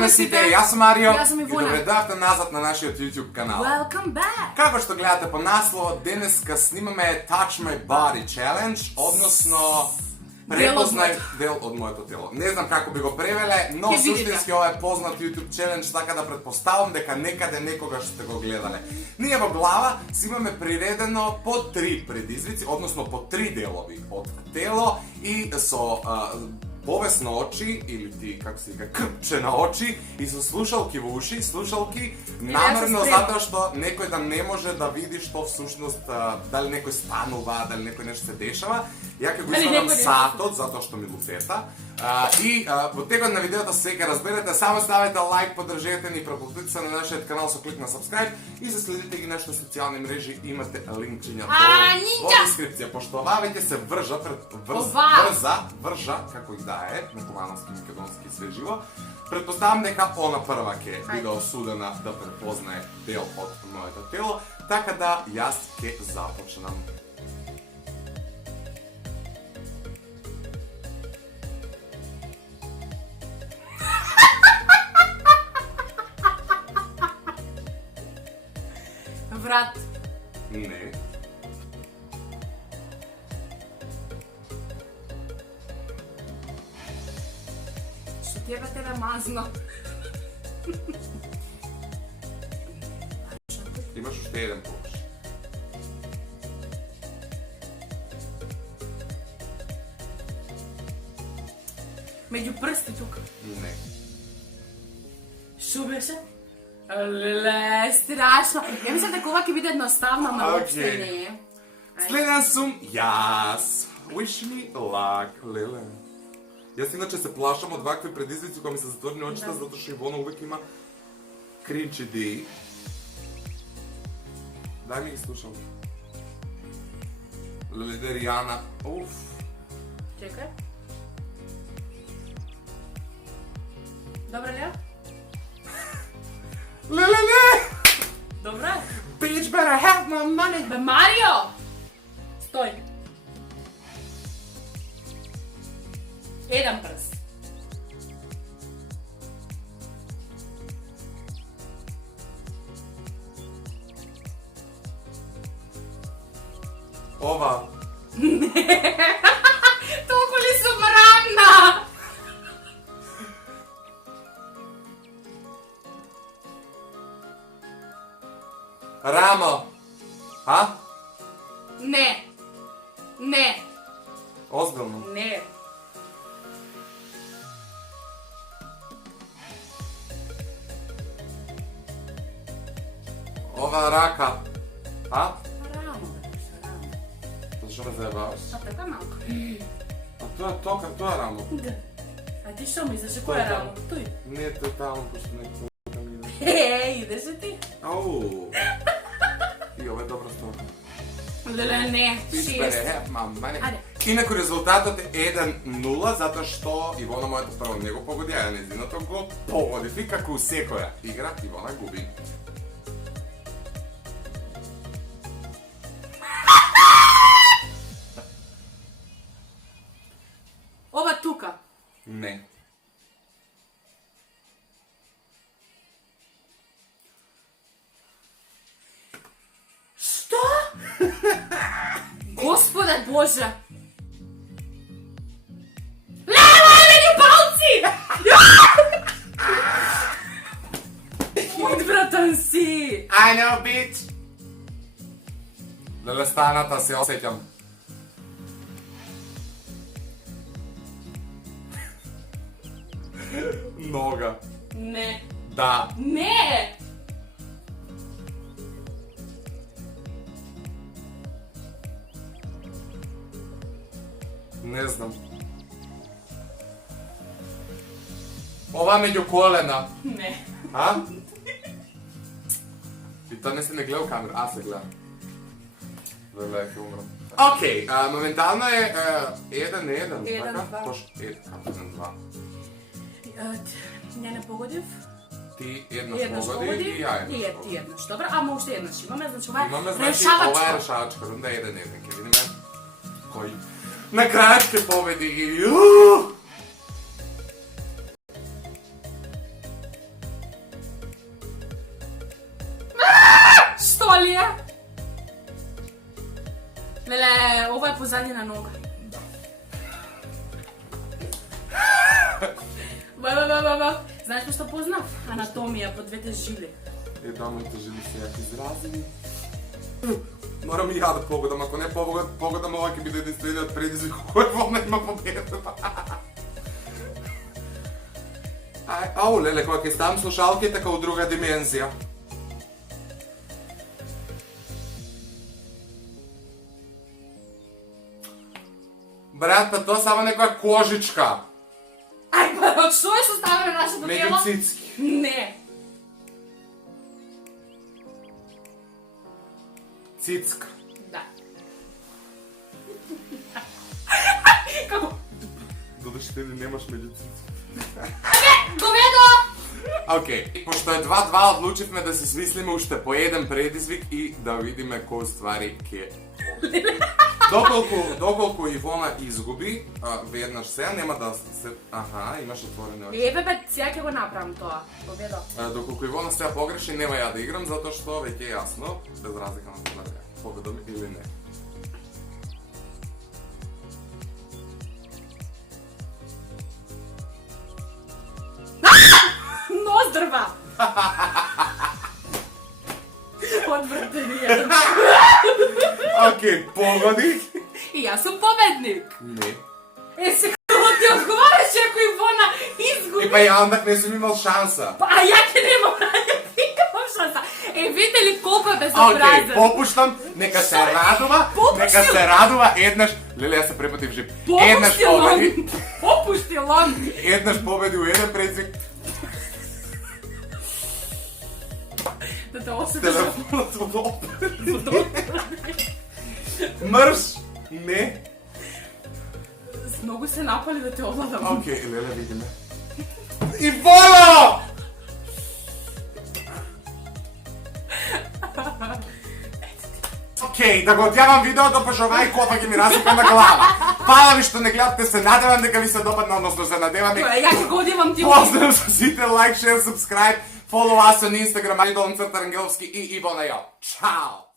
Zdravo site, ja sam Mario ja sam i Ivona. dobrodošli nazad na naš YouTube kanal. Welcome back! Kako što gledate po naslovu, deneska snimame Touch My Body Challenge, odnosno prepoznaj del od mojega telo. Ne znam kako bi go prevele, no suštinski ovo je poznat YouTube challenge, tako da pretpostavljam deka nekade nekoga što ste go gledali. Nijevo glava si imame priredeno po 3 predizvici, odnosno po 3 delovi od telo i so povesne oči, ili ti, kako se ga, krpče na oči i su slušalki v uši, slušalki namjerno zato što nekoj da ne može da vidi što v sušnost, da li nekoj stanuva, da li nekoj nešto se dešava. Ja kako izgledam satot, zato što mi luceta. I od tega na videota сега разберете, само ставайте лайк, поддържете ни, преподписайте се на нашия канал с клик на subscribe и заследите ги нашите социални мрежи, имате линкчиња долу во дескрипција. Пошто ова веќе се вржа, како и да е, на хумановски, македонски и све живо. Предпоставам дека она прва ќе биде осудена да препознае дел од моето тело, така да јас ќе започнам. Врат. Не. Што тебе мазно? Имаш уште еден повиш. Меѓу прсти тука. Не. Шо беше? Леле, страшно. Ја мислам дека ова ќе биде едноставно, ама уопште не е. Следен сум јас. Wish me luck, леле. Јас иначе се плашам од вакви предизвици кога ми се затворени очите, затоа што Ивона увек има кринч идеи. Дај ми ги слушам. Леле, Ријана. Уф. Чекај. Добра ли? Леле! Добра? Bitch better have my money! Бе, Марио! Стој. Еден прст. Ова. Толку ли сум ранна? Рамо. А? Не. Не. Озбилно. Не. Ова рака. А? Рамо, бе, што рамо. Зашо ме заебаваш? А така малко. А тоа е рамо. Да. А ти што мислиш, кој е рамо? Тој. Не, тоа е таму, пошто некој там иде. Идеш ли ти? Ау. И ова е добра стора. Леле, не. Шест. Инаку резултатот е 1-0, затоа што Ивона моето прво не го погоди, а незиното го погоди. И како у секоја игра, Ивона губи. Ова тука. Не. Што? Господе Боже! Лево, меѓу палци! Одвратен си! I know, bitch! Леле, станата се осеќам. Нога. Не. Да. Не! Не знам. Ова меѓу колена. Не. А? И тоа не се не гледа у камера, а се гледа. Леле, ќе умрам. Окей, моментално е 1-1. 1-2. 1-2. Не не погодив. Ти еднаш погоди и ја еднаш. И ти еднаш. Добро, ама уште еднаш имаме, значи ова Имаме, е значи, ова е решавачко. решавачко. Рунда 1-1. Ќе видиме кој на крајот ќе победи. li je? Lele, ovo je pozadnjena noga. Знаеш ли што познав? Анатомија по двете жили. Двамата жили се јаки изразени. Морам и ја да погодам, ако не погодам, ова ќе биде единствениот предизвик кој волна има победа. Ау, леле, кога ќе ставам слушалките како друга димензија. Брат, па тоа само некоја кожичка. Ај, па од што е составено нашето тело? Медицински. Не. Цицка. Да. Како? Додаш ти немаш медицински. Говедо! Океј, пошто е 2-2, одлучивме да си смислиме уште по еден предизвик и да видиме кој ствари ке. Доколку Ивона изгуби, веднаш сега нема да се... Аха, имаш отворени очи. Бе, сега ќе го направам тоа. Говедо. Доколку Ивона сега погреши, нема ја да играм, затоа што веќе е јасно, без разлика на тоа победам или не. Ноздрва! Одвратен јаден. Океј, погоди. И јас сум победник. Не. Се како ти одговараш ако Ивона изгуби? Па ја ондак не сум имал шанса. Па ја ќе немам шанса. Видите ли колку е безобразен? Океј, попуштам, нека се радува еднаш. Леле, јас се препатив жив. Еднаш победи. Попушти лон. Еднаш победи у еден предизвик. Да те осетиш. Телефонот водопре. Мрш? Не. Многу се напали да те овладам. Океј, леле, видиме. Ивона! Океј, да го одјавам видеото, пошто овај кота ќе ми расипе на глава. Фала ви што не гледате, се надевам дека ви се допадна, односно се надевам дека... Ја ќе го одјавам ти. Поздрав со сите, лайк, шер, субскрайб, follow us on Instagram, Idol Цртар Ангеловски и Ивона Јо. Чао!